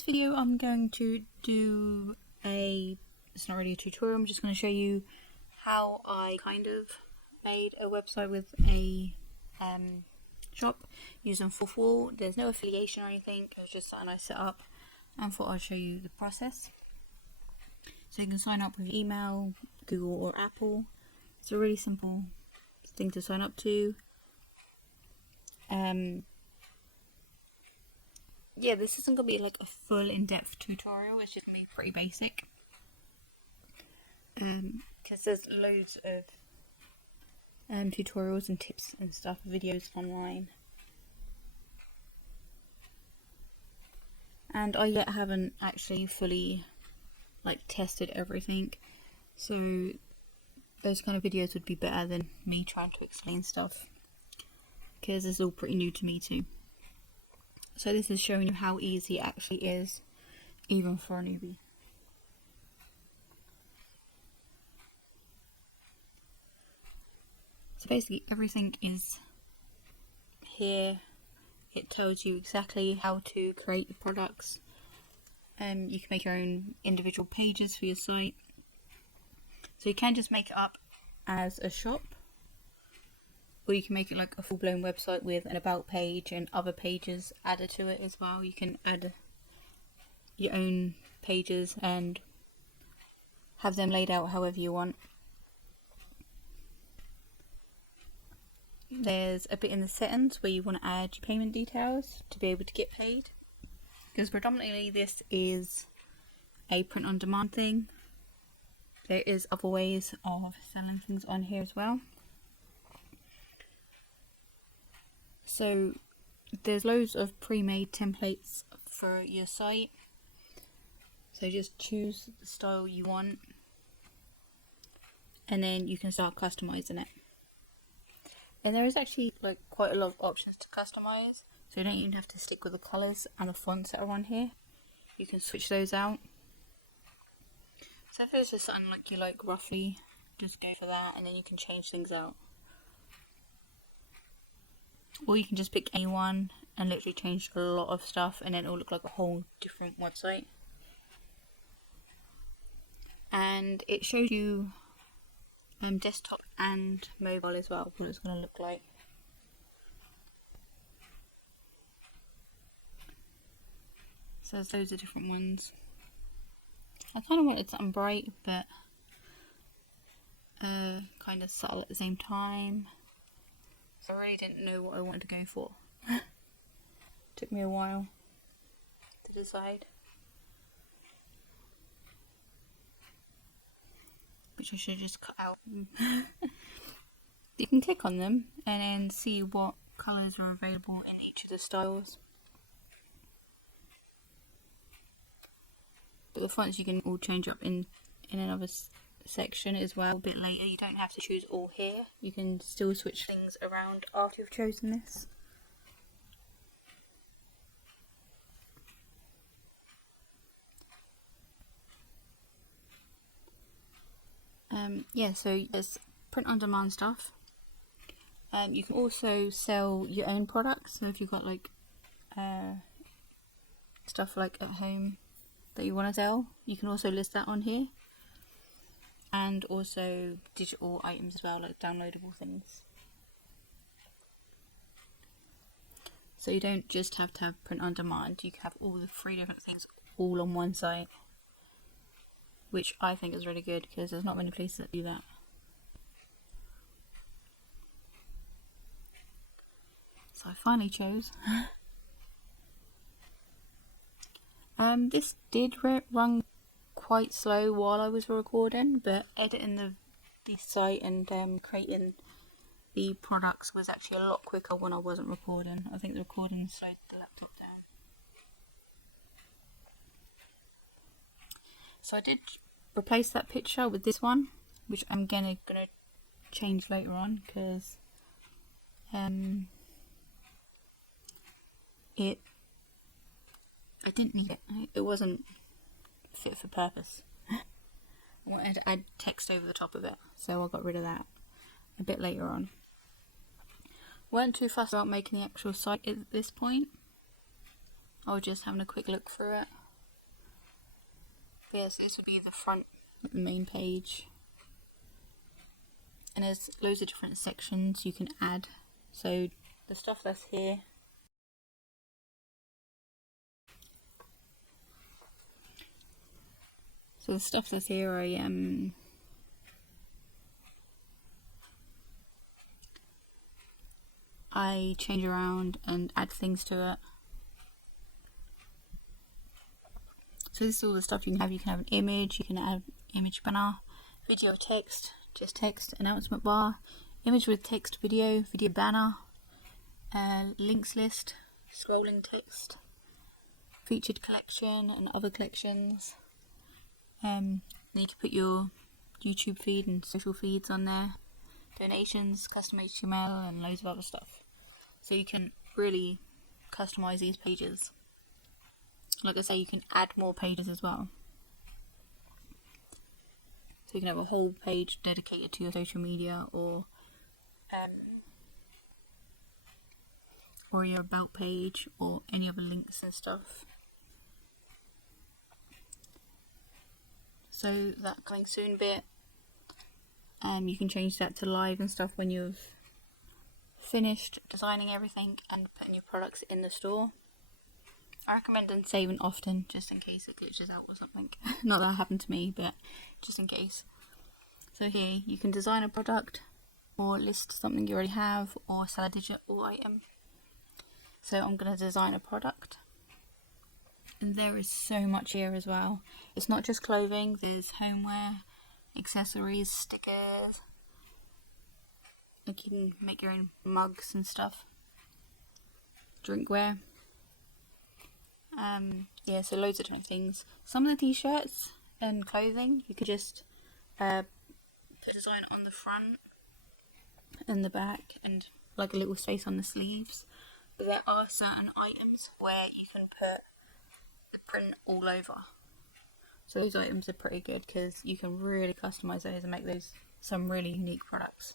this video I'm going to do it's not really a tutorial, I'm just going to show you how I kind of made a website with a shop using Fourthwall. There's no affiliation or anything, it was just something I set up and thought I'd show you the process. So you can sign up with email, Google or Apple. It's a really simple thing to sign up to. Yeah, this isn't going to be like a full in-depth tutorial, it's just going to be pretty basic. Because there's loads of tutorials and tips and stuff, videos online. And I yet haven't actually fully tested everything, so those kind of videos would be better than me trying to explain stuff, because it's all pretty new to me too. So this is showing you how easy it actually is, even for a newbie. So basically everything is here. It tells you exactly how to create your products. You can make your own individual pages for your site. So you can just make it up as a shop, or you can make it like a full-blown website with an about page and other pages added to it as well. You can add your own pages and have them laid out however you want. There's a bit in the settings where you want to add your payment details to be able to get paid, because predominantly this is a print on demand thing. There is other ways of selling things on here as well. So there's loads of pre-made templates for your site, so just choose the style you want and then you can start customizing it. And there is actually quite a lot of options to customize, so you don't even have to stick with the colours and the fonts that are on here. You can switch those out. So if there's just something you like roughly, just go for that, and then you can change things out. Or you can just pick any one and literally change a lot of stuff, and then it'll look like a whole different website. And it shows you desktop and mobile as well, what it's going to look like. So there's loads of different ones. I kind of wanted something bright, but kind of subtle at the same time. So I really didn't know what I wanted to go for. Took me a while to decide. Which I should just cut out. You can click on them and then see what colours are available in each of the styles. But the fonts you can all change up in another section as well a bit later. You don't have to choose all here. You can still switch things around after you've chosen this. Yeah, so there's print on demand stuff. You can also sell your own products. So if you've got stuff at home that you want to sell, you can also list that on here. And also digital items as well, like downloadable things. So you don't just have to have print on demand, you can have all the 3 different things all on one site, which I think is really good because there's not many places that do that. So I finally chose. This did run quite slow while I was recording, but editing the site and creating the products was actually a lot quicker when I wasn't recording. I think the recording slowed the laptop down. So I did replace that picture with this one, which I'm gonna change later on because I didn't need it. It wasn't fit for purpose. I wanted to add text over the top of it, so I got rid of that a bit later on. Weren't too fussed about making the actual site at this point. I was just having a quick look through it Yeah, so this would be the front, the main page. And there's loads of different sections you can add. So the stuff that's here, I change around and add things to it. So this is all the stuff you can have. You can have an image, you can add image banner, video text, just text, announcement bar, image with text video, video banner, links list, scrolling text, featured collection and other collections. Then you can put your YouTube feed and social feeds on there, donations, custom HTML and loads of other stuff. So you can really customize these pages. Like I say, you can add more pages as well. So you can have a whole page dedicated to your social media or your about page or any other links and stuff. So that coming soon bit, you can change that to live and stuff when you've finished designing everything and putting your products in the store. I recommend saving often, just in case it glitches out or something. Not that happened to me, but just in case. So here you can design a product or list something you already have or sell a digital item. So I'm going to design a product. And there is so much here as well. It's not just clothing, there's homeware, accessories, stickers. Like you can make your own mugs and stuff. Drinkware. Yeah, so loads of different things. Some of the t-shirts and clothing, you could just put design on the front and the back and like a little space on the sleeves. But there are certain items where you can put the print all over. So those items are pretty good because you can really customize those and make those some really unique products.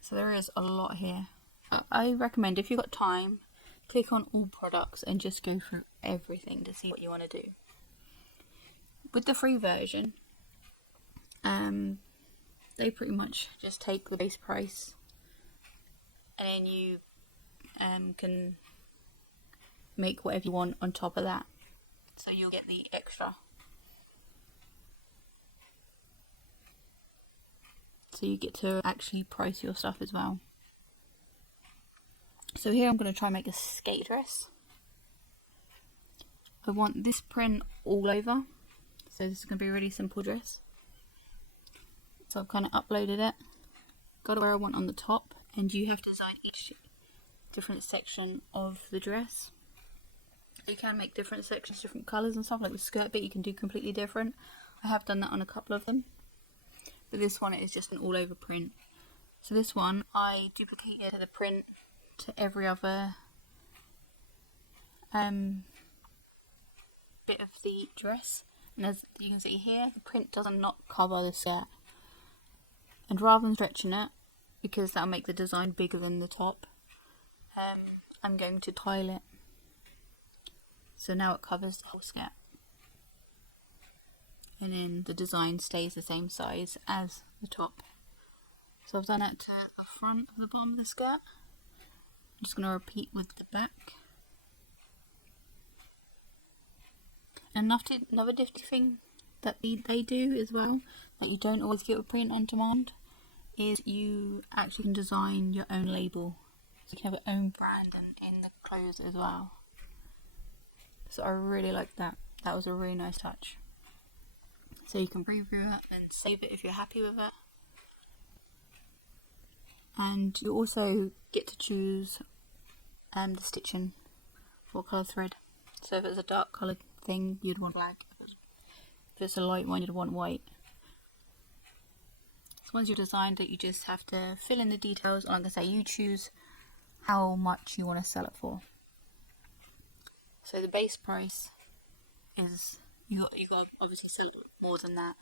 So there is a lot here. I recommend if you've got time, click on all products and just go through everything to see what you want to do. With the free version, they pretty much just take the base price and then you can make whatever you want on top of that. So you'll get the extra. So you get to actually price your stuff as well. So here I'm going to try and make a skate dress. I want this print all over. So this is going to be a really simple dress. So I've kind of uploaded it. Got it where I want on the top. And you have to design each different section of the dress. You can make different sections, different colours and stuff. Like the skirt bit you can do completely different. I have done that on a couple of them. But this one is just an all over print. So this one I duplicated the print to every other bit of the dress, and as you can see here, the print does not cover the skirt, and rather than stretching it, because that'll make the design bigger than the top, I'm going to tile it, so now it covers the whole skirt, and then the design stays the same size as the top. So I've done it to the front of the bottom of the skirt. I'm just going to repeat with the back. Another different thing that they do as well, that you don't always get with print on demand, is you actually can design your own label. So you can have your own brand in the clothes as well. So I really like that. That was a really nice touch. So you can preview it and save it if you're happy with it. And you also get to choose the stitching, what colour thread. So if it's a dark coloured thing, you'd want black. If it's a light one, you'd want white. So once you've designed it, you just have to fill in the details. Like I say, you choose how much you want to sell it for. So the base price is, you got to obviously sell it more than that,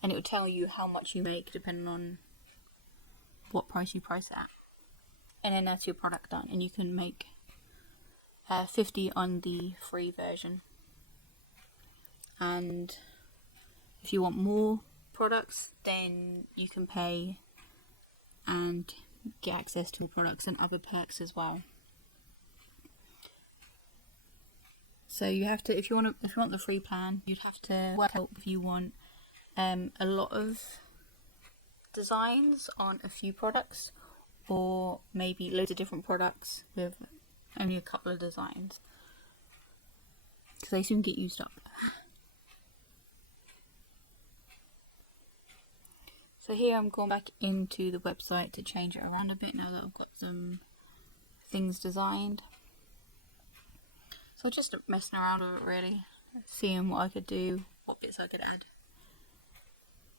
and it will tell you how much you make depending on what price you price it at. And then that's your product done, and you can make $50 on the free version. And if you want more products, then you can pay and get access to products and other perks as well. So you have to, if you want the free plan, you'd have to work out if you want a lot of designs on a few products, or maybe loads of different products with only a couple of designs, because they soon get used up. So here I'm going back into the website to change it around a bit now that I've got some things designed. So just messing around with it really, seeing what I could do, what bits I could add.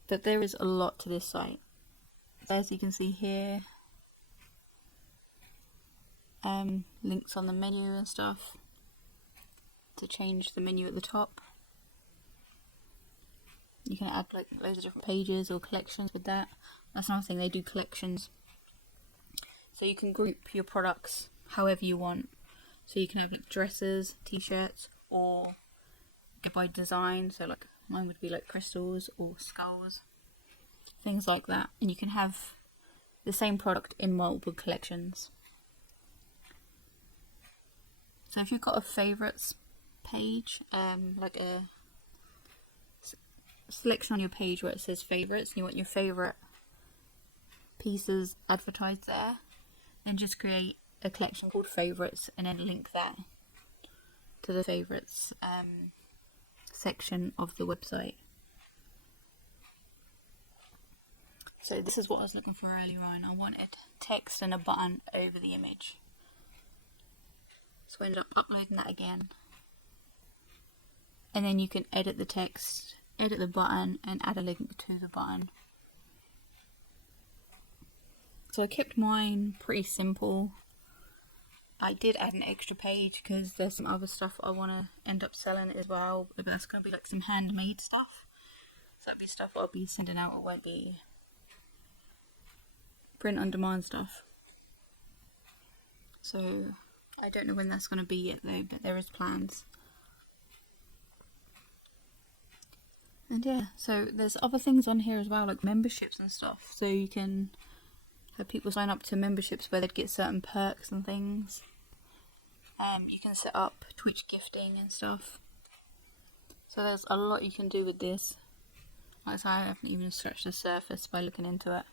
But there is a lot to this site. So as you can see here, links on the menu and stuff to change the menu at the top. You can add like loads of different pages or collections with that. That's another thing, they do collections. So you can group your products however you want. So you can have like dresses, t-shirts, or go by design. So like mine would be like crystals or skulls, things like that. And you can have the same product in multiple collections. So if you've got a favourites page, like a selection on your page where it says favourites, and you want your favourite pieces advertised there, then just create a collection called favourites and then link that to the favourites section of the website. So this is what I was looking for earlier on. I wanted text and a button over the image, so I ended up uploading that again, and then you can edit the text, edit the button, and add a link to the button. So I kept mine pretty simple. I did add an extra page because there's some other stuff I want to end up selling as well, but that's going to be like some handmade stuff. So that'll be stuff I'll be sending out, it won't be print on demand stuff. So I don't know when that's going to be yet though, but there is plans. And yeah, so there's other things on here as well, like memberships and stuff. So you can have people sign up to memberships where they'd get certain perks and things. You can set up Twitch gifting and stuff. So there's a lot you can do with this. Like I said, I haven't even scratched the surface by looking into it.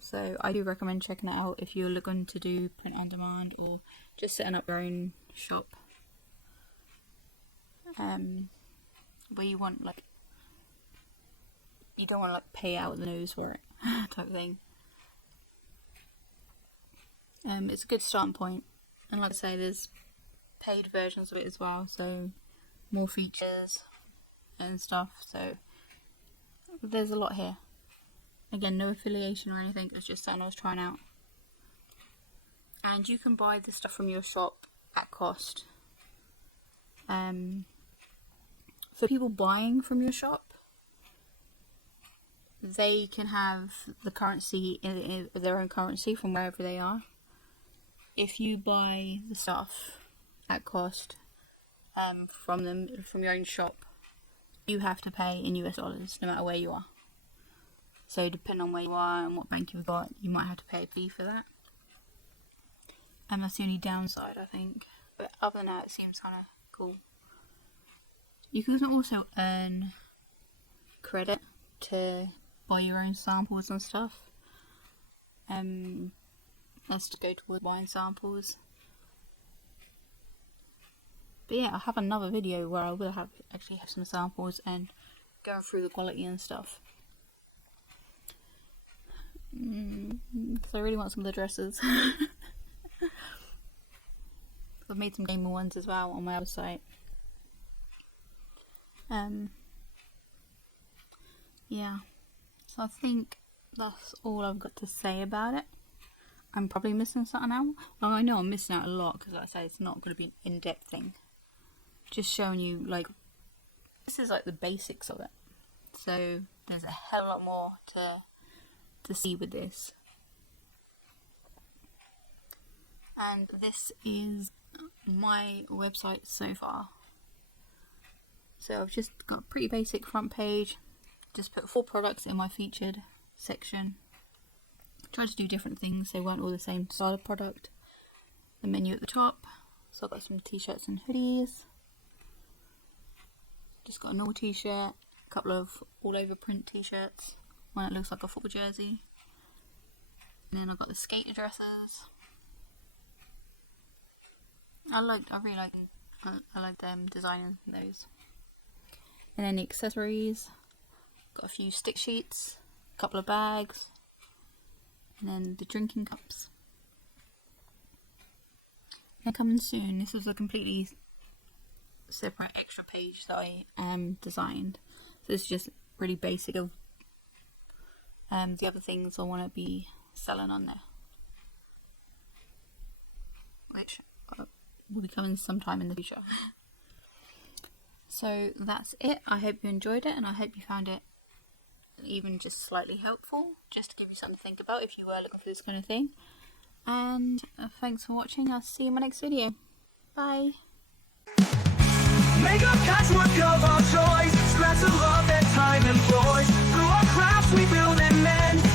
So I do recommend checking it out if you're looking to do print on demand or just setting up your own shop. Where you want like, you don't want to like pay out the nose for it type thing. It's a good starting point, and like I say, there's paid versions of it as well, so more features and stuff. So there's a lot here. Again, no affiliation or anything, it's just something I was trying out. And you can buy the stuff from your shop at cost. For people buying from your shop, they can have the currency in their own currency from wherever they are. If you buy the stuff at cost from them, from your own shop, you have to pay in US dollars no matter where you are. So depending on where you are and what bank you've got, you might have to pay a fee for that. And that's the only downside, I think. But other than that, it seems kind of cool. You can also earn credit to buy your own samples and stuff. That's to go towards buying samples. But yeah, I'll have another video where I will actually have some samples and going through the quality and stuff. Because I really want some of the dresses. I've made some gamer ones as well on my other site. Yeah, so I think that's all I've got to say about it. I'm probably missing something out. Well, I know I'm missing out a lot because, like I say, it's not going to be an in-depth thing. Just showing you, like, this is like the basics of it. So there's a hell of a lot more to see with this. And this is my website so far. So I've just got a pretty basic front page, just put 4 products in my featured section. Tried to do different things, they weren't all the same style of product. The menu at the top, so I've got some t-shirts and hoodies. Just got a normal t-shirt, a couple of all over print t-shirts, one that looks like a football jersey. And then I've got the skater dresses. I really like them designing those. And then the accessories, got a few stick sheets, a couple of bags, and then the drinking cups. And coming soon, this was a completely separate extra page that I designed. So this is just really basic of the other things I want to be selling on there, which will be coming sometime in the future. So that's it. I hope you enjoyed it, and I hope you found it even just slightly helpful, just to give you something to think about if you were looking for this kind of thing. And thanks for watching. I'll see you in my next video. Bye. Make a patchwork of our joys, scraps of love that time employs. Through our crafts we build and mend.